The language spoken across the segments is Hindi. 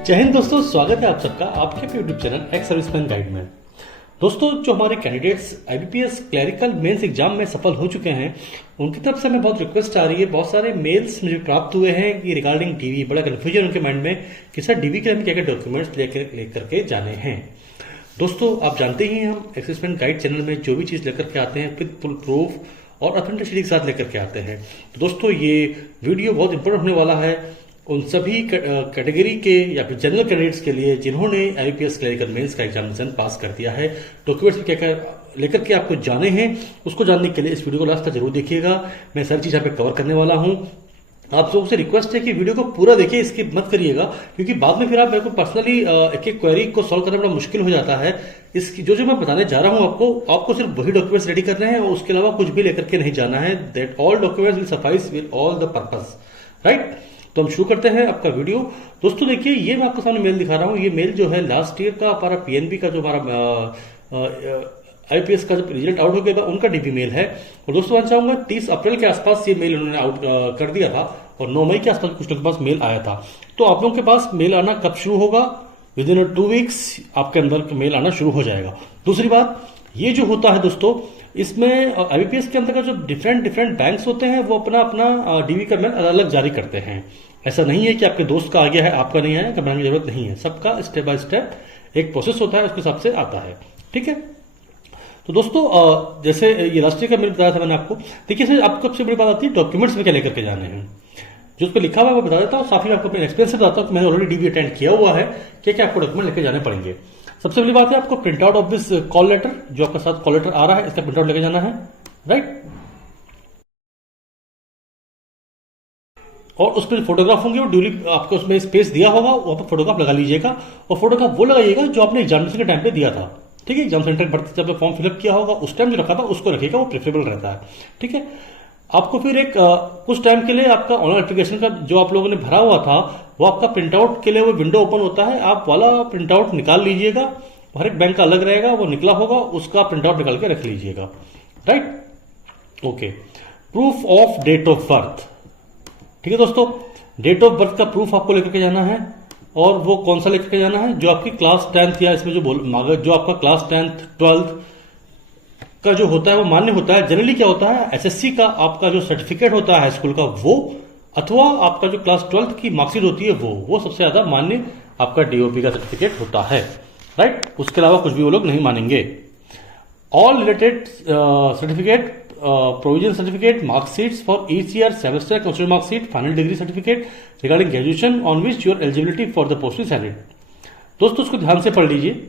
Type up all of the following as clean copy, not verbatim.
जय हिंद दोस्तों, स्वागत है आप सबका आपके YouTube channel ex serviceman guide में। दोस्तों, जो हमारे candidates IBPS clerical mains exam में सफल हो चुके हैं, उनकी तरफ से हमें बहुत रिक्वेस्ट आ रही है। बहुत सारे मेल्स मुझे प्राप्त हुए हैं कि रिगार्डिंग डीवी, बड़ा कंफ्यूजन उनके माइंड में कि सर डीवी के लिए हमें क्या क्या डॉक्यूमेंट्स लेकर के जाने हैं। दोस्तों, आप जानते ही हैं हम एक्स सर्विसमैन गाइड चैनल में जो भी चीज लेकर के आते हैं विद फुल प्रूफ और ऑथेंटिसिटी के साथ लेकर के आते हैं। तो दोस्तों, ये वीडियो बहुत इंपॉर्टेंट होने वाला है उन सभी कैटेगरी के या फिर जनरल कैंडिडेट्स के लिए जिन्होंने आईपीएस क्लरिकल मेंस का एग्जामिनेशन पास कर दिया है। डॉक्यूमेंट्स क्या क्या लेकर के आपको जाने हैं, उसको जानने के लिए इस वीडियो को लास्ट तक जरूर देखिएगा। मैं सारी चीज यहाँ पे कवर करने वाला हूँ। आप लोगों से रिक्वेस्ट है कि वीडियो को पूरा देखिए, स्किप मत करिएगा, क्योंकि बाद में फिर आप मेरे को पर्सनली एक एक क्वेरी को सॉल्व करना बड़ा मुश्किल हो जाता है। इसकी जो मैं बताने जा रहा हूं आपको सिर्फ वही डॉक्यूमेंट्स रेडी करने हैं और उसके अलावा कुछ भी लेकर के नहीं जाना है। That all documents will suffice with all the purpose, right. तो हम शुरू करते हैं आपका वीडियो। दोस्तों देखिए, ये मैं आपके सामने मेल दिखा रहा हूँ। ये मेल जो है लास्ट ईयर का हमारा पीएनबी का जो हमारा आईपीएस का जब रिजल्ट आउट हो गया था उनका डीबी मेल है। और दोस्तों मैं चाहूंगा 30 अप्रैल के आसपास ये मेल उन्होंने आउट कर दिया था और 9 मई के आसपास कुछ लोगों के पास मेल आया था। तो आप लोगों के पास मेल आना कब शुरू होगा? विद इन 2 वीक्स आपके अंदर मेल आना शुरू हो जाएगा। दूसरी बात, ये जो होता है दोस्तों, इसमें आईबीपीएस के अंदर का जो डिफरेंट बैंक्स होते हैं वो अपना अपना डीवी का मेल अलग अलग जारी करते हैं। ऐसा नहीं है कि आपके दोस्त का आ गया है आपका नहीं आया, घबराने की जरूरत नहीं है। सबका स्टेप बाय स्टेप एक प्रोसेस होता है, उसके हिसाब से आता है, ठीक है। तो दोस्तों, जैसे ये राष्ट्रीय का मेल बताया था मैंने आपको। देखिए सर, आपको सबसे बड़ी बात आती है डॉक्यूमेंट्स में क्या लेकर के जाने हैं। जो उस पर लिखा हुआ है वो बता देता हूँ, साथ ही आपको अपने एक्सपीरियंस से बताता हूँ कि मैंने ऑलरेडी डीवी अटेंड किया हुआ है कि क्या आपको डॉक्यूमेंट लेकर जाने पड़ेंगे। सबसे बड़ी बात है आपको print out of this call letter, जो आपके साथ कॉल लेटर आ रहा है इसका प्रिंट आउट लेकर जाना है, राइट। और उस पर फोटोग्राफ होंगे, वो ड्यूली आपको उसमें स्पेस दिया होगा, वहां पर फोटोग्राफ लगा लीजिएगा। और फोटोग्राफ वो लगाइएगा जो आपने एग्जामिनेशन के टाइम पे दिया था, ठीक है। एग्जाम सेंटर भर्ती जब फॉर्म फिलअप किया होगा उस टाइम जो रखा था उसको रखिएगा, वो प्रेफरेबल रहता है, ठीक है। आपको फिर एक कुछ टाइम के लिए आपका ऑनलाइन एप्लीकेशन का जो आप लोगों ने भरा हुआ था वो आपका प्रिंट आउट के लिए वो विंडो ओपन होता है, आप वाला प्रिंट आउट निकाल लीजिएगा। हर एक बैंक का अलग रहेगा, वो निकला होगा उसका प्रिंट आउट निकाल के रख लीजिएगा, right. Okay, proof of date of birth, ठीक है दोस्तों। डेट ऑफ बर्थ का प्रूफ आपको लेकर के जाना है। और वो कौन सा लेकर के जाना है? जो आपकी क्लास 10th या इसमें जो आपका क्लास 10th 12th का जो होता है वो मान्य होता है। जनरली क्या होता है, एसएससी का आपका जो सर्टिफिकेट होता है हाई स्कूल का वो, अथवा आपका जो क्लास 12th की मार्कशीट होती है वो सबसे ज्यादा मान्य आपका डीओपी का सर्टिफिकेट होता है, राइट। उसके अलावा कुछ भी वो लोग नहीं मानेंगे। All related certificate, provision certificate, mark sheets for each year, semester, considered mark sheet, final degree certificate regarding graduation on which your eligibility for the post is valid। दोस्तों उसको ध्यान से पढ़ लीजिए।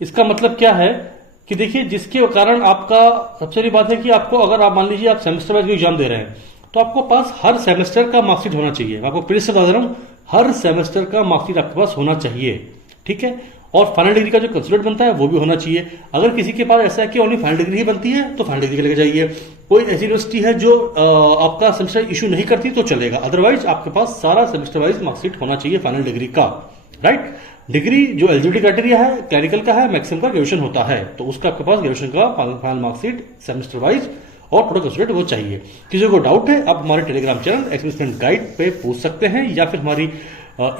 इसका मतलब क्या है कि देखिए, जिसके कारण आपका सबसे बड़ी बात है कि आपको, अगर आप मान लीजिए आप सेमेस्टर वाइज एग्जाम दे रहे हैं तो आपको पास हर सेमेस्टर का मार्कशीट होना चाहिए। मैं आपको फिर से बता रहा हूं, हर सेमेस्टर का मार्कशीट आपके पास होना चाहिए, ठीक है। और फाइनल डिग्री का जो कंसिडरेट बनता है वो भी होना चाहिए। अगर किसी के पास ऐसा है कि ओनली फाइनल डिग्री ही बनती है तो फाइनल डिग्री लेके जाइए। कोई ऐसी यूनिवर्सिटी है जो आपका सेमेस्टर इशू नहीं करती तो चलेगा, अदरवाइज आपके पास सारा सेमेस्टर वाइज मार्कशीट होना चाहिए फाइनल डिग्री का, राइट। डिग्री जो एलिजिबिलिटी क्राइटेरिया है क्लरिकल का है, मैक्सिमम का ग्रेजुएशन होता है, तो उसका आपके पास ग्रेजुएशन का फाइनल मार्कशीट सेमेस्टर वाइज और टोटल कंसिडरेट वो चाहिए। किसी को डाउट है आप हमारे Telegram channel ex serviceman guide पे पूछ सकते हैं, या फिर हमारी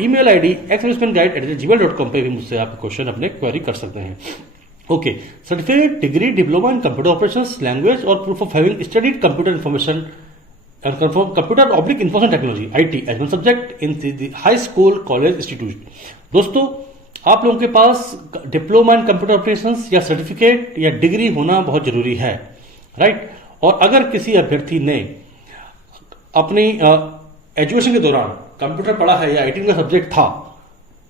ईमेल आईडी exservicemanguide@gmail.com पे भी मुझसे आप क्वेश्चन अपने क्वेरी कर सकते हैं। Okay, certificate, degree, diploma in computer operations, language और proof of having studied computer information computer oblique information technology IT as one subject in high school college institute. दोस्तों, आप लोगों के पास डिप्लोमा इन कंप्यूटर ऑपरेशंस या सर्टिफिकेट या डिग्री होना बहुत जरूरी है, राइट। और अगर किसी अभ्यर्थी ने अपनी एजुकेशन के दौरान कंप्यूटर पढ़ा है या IT का सब्जेक्ट था,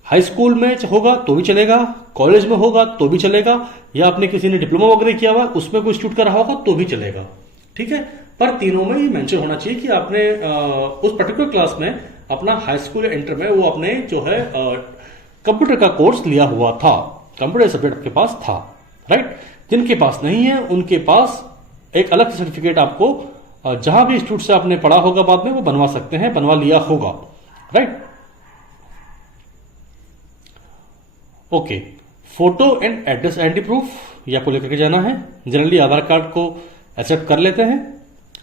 हाई स्कूल में होगा तो भी चलेगा, कॉलेज में होगा तो भी चलेगा, या आपने किसी ने डिप्लोमा वगैरह किया हुआ उसमें कोई इंस्टीट्यूट का रहा होगा तो भी चलेगा, ठीक है। पर तीनों में ही मेंशन होना चाहिए कि आपने उस पर्टिकुलर क्लास में अपना हाई स्कूल या इंटर में वो आपने जो है कंप्यूटर का कोर्स लिया हुआ था, कंप्यूटर सब्जेक्ट आपके पास था, राइट। जिनके पास नहीं है उनके पास एक अलग सर्टिफिकेट आपको जहां भी इंस्टीट्यूट से आपने पढ़ा होगा बाद में वो बनवा सकते हैं, बनवा लिया होगा, right. Okay, photo and address identity proof ये आपको लेकर के जाना है। जनरली आधार कार्ड को एक्सेप्ट कर लेते हैं,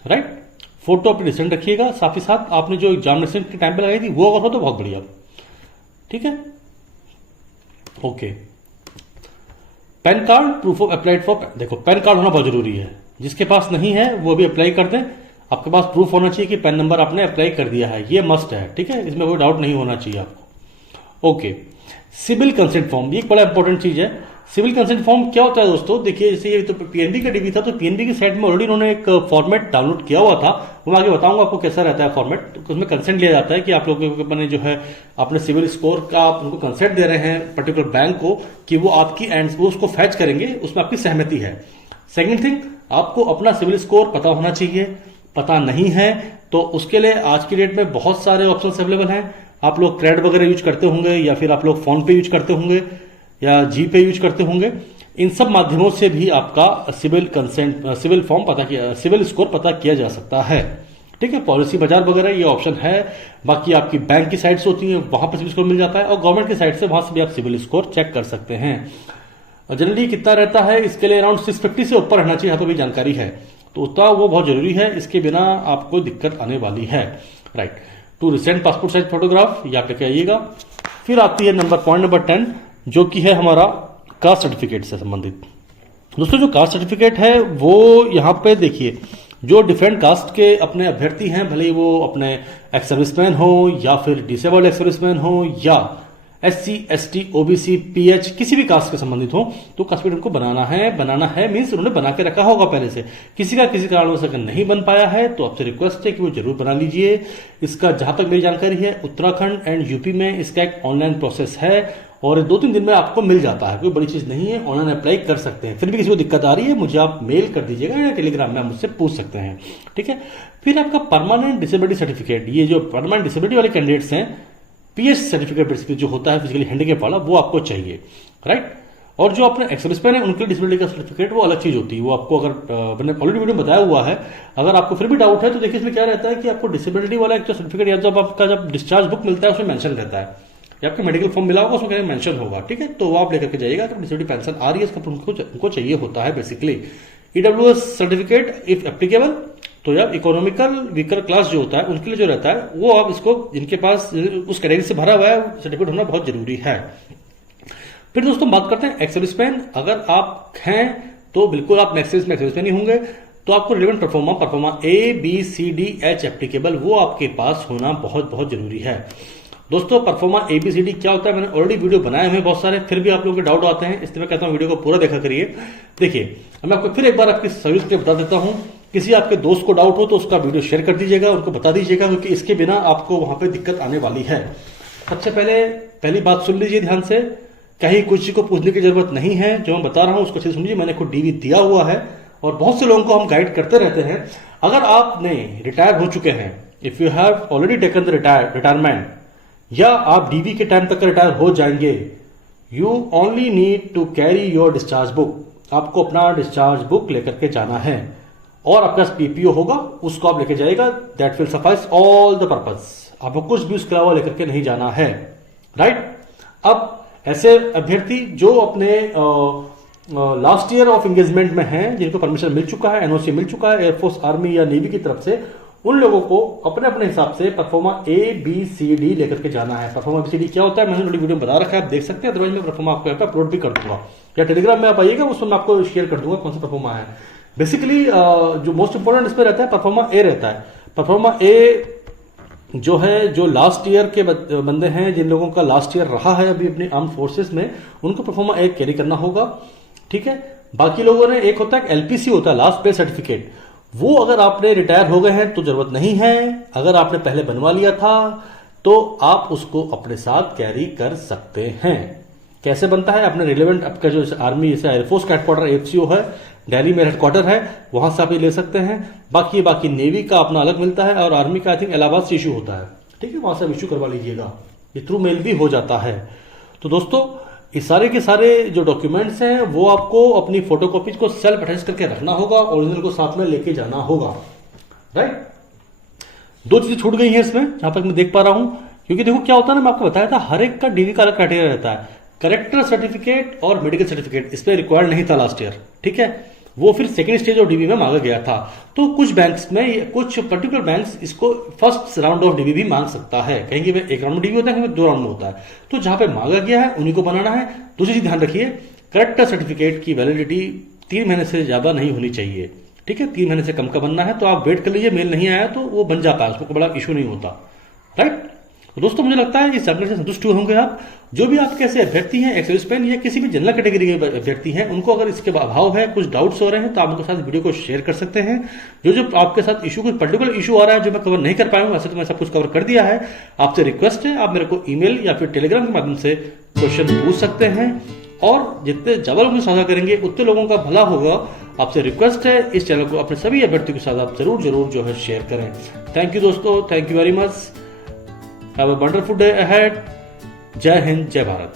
राइट। फोटो अपनी रिसेंट रखिएगा, साथ ही साथ आपने जो एग्जामिनेशन के टाइम पे लगाई थी वो अगर हो तो बहुत बढ़िया, ठीक है। Okay, pan card proof of applied for, देखो पैन कार्ड होना बहुत जरूरी है, जिसके पास नहीं है वो भी अप्लाई कर दें। आपके पास प्रूफ होना चाहिए कि पैन नंबर आपने अप्लाई कर दिया है, ये मस्ट है, ठीक है, इसमें कोई डाउट नहीं होना चाहिए आपको। ओके, सिविल कंसेंट फॉर्म, ये एक बड़ा इंपॉर्टेंट चीज है। सिविल कंसेंट फॉर्म क्या होता है दोस्तों, देखिए जैसे ये तो पीएनबी का डीबी था, तो पीएनबी की साइट में ऑलरेडी उन्होंने एक फॉर्मेट डाउनलोड किया हुआ था, वो मैं आगे बताऊंगा आपको कैसा रहता है फॉर्मेट। उसमें कंसेंट लिया जाता है कि आप लोगों के मैंने जो है अपने सिविल स्कोर का आप उनको कंसेंट दे रहे हैं पर्टिकुलर बैंक को कि वो आपकी एंड वो उसको फैच करेंगे, उसमें आपकी सहमति है। सेकेंड थिंग, आपको अपना सिविल स्कोर पता होना चाहिए। पता नहीं है तो उसके लिए आज की डेट में बहुत सारे ऑप्शंस अवेलेबल हैं। आप लोग क्रेडिट वगैरह यूज करते होंगे, या फिर आप लोग फोन पे यूज करते होंगे, या जी पे यूज करते होंगे। इन सब माध्यमों से भी आपका सिविल फॉर्म पता किया, सिविल स्कोर पता किया जा सकता है, ठीक है। पॉलिसी बाजार वगैरह ये ऑप्शन है। बाकी आपकी बैंक की साइट्स होती हैं, वहां पर सिविल स्कोर मिल जाता है, और गवर्नमेंट की साइट से वहां से भी आप सिविल स्कोर चेक कर सकते हैं। जनरली कितना रहता है, इसके लिए अराउंड 650 से ऊपर रहना चाहिए, यहाँ पर भी जानकारी है, तो उतना वो बहुत जरूरी है, इसके बिना आपको दिक्कत आने वाली है। Right, two recent passport size photograph, ये आप लेके आइएगा। फिर आती है पॉइंट नंबर 10, जो कि है हमारा कास्ट सर्टिफिकेट से संबंधित। दोस्तों जो कास्ट सर्टिफिकेट है वो यहाँ पे देखिए, जो डिफरेंट कास्ट के अपने अभ्यर्थी हैं, भले ही वो अपने एक्स सर्विसमैन हो, या फिर डिसेबल्ड एक्स सर्विसमैन हो, या SC ST OBC PH किसी भी कास्ट के संबंधित हो, तो कास्ट सर्टिफिकेट उनको बनाना है मीन्स उन्होंने बना के रखा होगा पहले से। किसी कारणवश अगर नहीं बन पाया है तो आपसे रिक्वेस्ट है कि वो जरूर बना लीजिए। इसका जहां तक मेरी जानकारी है, उत्तराखंड एंड यूपी में इसका एक ऑनलाइन प्रोसेस है, और 2-3 दिन में आपको मिल जाता है, कोई बड़ी चीज नहीं है, ऑनलाइन अप्लाई कर सकते हैं। फिर भी किसी को दिक्कत आ रही है, मुझे आप मेल कर दीजिएगा, या टेलीग्राम में आप मुझसे पूछ सकते हैं, ठीक है। फिर आपका परमानेंट डिसेबिलिटी सर्टिफिकेट, ये जो परमानेंट डिसेबिलिटी वाले कैंडिडेट्स हैं, PH सर्टिफिकेट बेसिकली जो होता है फिजिकली हैंडीकैप वाला, वो आपको चाहिए, राइट। और जो अपने एक्स सर्विसमैन है उनके डिसेबिलिटी का सर्टिफिकेट वो अलग चीज होती है, वो आपको अगर मैंने ऑलरेडी वीडियो में बताया हुआ है, अगर आपको फिर भी डाउट है तो देखिए इसमें क्या रहता है कि आपको डिसेबिलिटी वाला एक जो सर्टिफिकेट, या जब आपका जब डिस्चार्ज बुक मिलता है उसमें मेंशन रहता है, या आपका मेडिकल फॉर्म मिला होगा उसमें मेंशन होगा, ठीक है, तो वो आप लेकर के जाइएगा। तो डिसेबिलिटी पेंशन आ रही है इसका उनको चाहिए होता है basically. EWS certificate if applicable, तो यार इकोनॉमिकल वीकर क्लास जो होता है उनके लिए जो रहता है, वो आप इसको जिनके पास उस कैटेगरी से भरा हुआ है सर्टिफिकेट होना बहुत जरूरी है। फिर दोस्तों बात करते हैं एक्स सर्विसमैन। अगर आप हैं तो बिल्कुल आप एक्स सर्विसमैन ही होंगे, तो आपको रिलेवेंट परफॉर्मा ABCDH एप्लीकेबल वो आपके पास होना बहुत बहुत जरूरी है। दोस्तों परफॉर्मा ABCD क्या होता है, मैंने ऑलरेडी वीडियो बनाए हुए बहुत सारे, फिर भी आप लोगों के डाउट आते हैं, इसलिए मैं कहता हूं वीडियो को पूरा देखा करिए। देखिए मैं आपको फिर एक बार आपकी सर्विस के बता देता हूं, किसी आपके दोस्त को डाउट हो तो उसका वीडियो शेयर कर दीजिएगा, उनको बता दीजिएगा, क्योंकि इसके बिना आपको वहां पे दिक्कत आने वाली है। सबसे पहली बात सुन लीजिए ध्यान से, कहीं कुछ को पूछने की जरूरत नहीं है, जो मैं बता रहा हूं उसको अच्छे से सुनिए, मैंने खुद डीवी दिया हुआ है और बहुत से लोगों को हम गाइड करते रहते हैं। अगर आपने रिटायर हो चुके हैं, if you have already taken the retirement, या आप डीवी के टाइम तक रिटायर हो जाएंगे, you only need to carry your discharge book. आपको अपना डिस्चार्ज बुक लेकर के जाना है, और आपके पास पीपीओ होगा, उसको आप लेकर जाएगा, that will suffice all the purpose. आपको कुछ भी उसके अलावा लेकर के नहीं जाना है, राइट। अब ऐसे अभ्यर्थी जो अपने लास्ट ईयर ऑफ एंगेजमेंट में हैं, जिनको परमिशन मिल चुका है, एनओसी मिल चुका है एयरफोर्स, आर्मी या नेवी की तरफ से, उन लोगों को अपने अपने हिसाब से परफॉर्मा ABCD लेकर के जाना है। परफॉर्मा ABCD क्या होता है मैंने वीडियो में बता रखा है, आप देख सकते हैं, अदरवाइज मैं परफॉर्मा आपको यहाँ पे अपलोड भी कर दूंगा, या टेलीग्राम में आप आइएगा, उसमें मैं आपको शेयर कर दूंगा कौन सा परफॉर्मा है। बेसिकली जो मोस्ट इंपोर्टेंट इसमें रहता है परफॉर्मा A रहता है। परफॉर्मा A जो है, जो लास्ट ईयर के बंदे हैं, जिन लोगों का लास्ट ईयर रहा है अभी अपने आर्म फोर्सेस में, उनको परफॉर्मा A कैरी करना होगा, ठीक है। बाकी लोगों ने, एक होता है LPC होता है, लास्ट पे सर्टिफिकेट, वो अगर आपने रिटायर हो गए हैं तो जरूरत नहीं है, अगर आपने पहले बनवा लिया था तो आप उसको अपने साथ कैरी कर सकते हैं। कैसे बनता है, अपने रिलेवेंट आपका जो आर्मी, जैसे एयरफोर्स का हेडक्वार्टर AFCO है, दिल्ली में हेडक्वार्टर है, वहां से आप ये ले सकते हैं। बाकी नेवी का अपना अलग मिलता है, और आर्मी का आई थिंक इलाहाबाद से इशू होता है, ठीक है, वहां से इशू करवा लीजिएगा, ये थ्रू मेल भी हो जाता है। तो दोस्तों इस सारे के सारे जो डॉक्यूमेंट्स हैं वो आपको अपनी फोटोकॉपीज को सेल्फ अटैच करके रखना होगा, ओरिजिनल को साथ में लेके जाना होगा, राइट। 2 चीजें छूट गई हैं इसमें जहां तक मैं देख पा रहा हूं, क्योंकि देखो क्या होता है ना, मैं आपको बताया था हर एक का डीवी का अलग क्राइटेरिया रहता है। करेक्टर सर्टिफिकेट और मेडिकल सर्टिफिकेट इस पर रिक्वायर्ड नहीं था लास्ट ईयर, ठीक है। वो फिर सेकंड स्टेज ऑफ डीबी में मांगा गया था। तो कुछ बैंक्स में, कुछ पर्टिकुलर बैंक्स इसको फर्स्ट राउंड ऑफ डीबी भी मांग सकता है। कहेंगे भाई एक राउंड में डीबी होता है, कहेंगे 2 राउंड में होता है। तो जहां पे मांगा गया है उन्हीं को बनाना है। दूसरी चीज ध्यान रखिए, करेक्टर सर्टिफिकेट की वैलिडिटी 3 महीने से ज्यादा नहीं होनी चाहिए। ठीक है, 3 महीने से कम का बनना है। तो आप वेट कर लीजिए, मेल नहीं आया तो वो बन जाता है, उसमें कोई बड़ा इशू नहीं होता। राइट। तो दोस्तों मुझे लगता है इस जानकारी से संतुष्ट होंगे आप। जो भी आपके ऐसे अभ्यर्थी हैं, एक्स सर्विस मैन या किसी भी जनरल कैटेगरी के अभ्यर्थी हैं, उनको अगर इसके अभाव है, कुछ डाउट्स हो रहे हैं, तो आप उनके साथ वीडियो को शेयर कर सकते हैं। जो आपके साथ इशू, कोई पर्टिकुलर इशू आ रहा है जो मैं कवर नहीं कर पाया हूं, वैसे तो मैं सब कुछ कवर कर दिया है। आपसे रिक्वेस्ट है, आप मेरे को ईमेल या फिर टेलीग्राम के माध्यम से क्वेश्चन पूछ सकते हैं, और जितने ज्यादा लोग साझा करेंगे उतने लोगों का भला होगा। आपसे रिक्वेस्ट है, इस चैनल को अपने सभी अभ्यर्थियों के साथ आप जरूर जो है शेयर करें। थैंक यू दोस्तों, thank you very much. Have a wonderful day ahead. जय हिंद, जय भारत।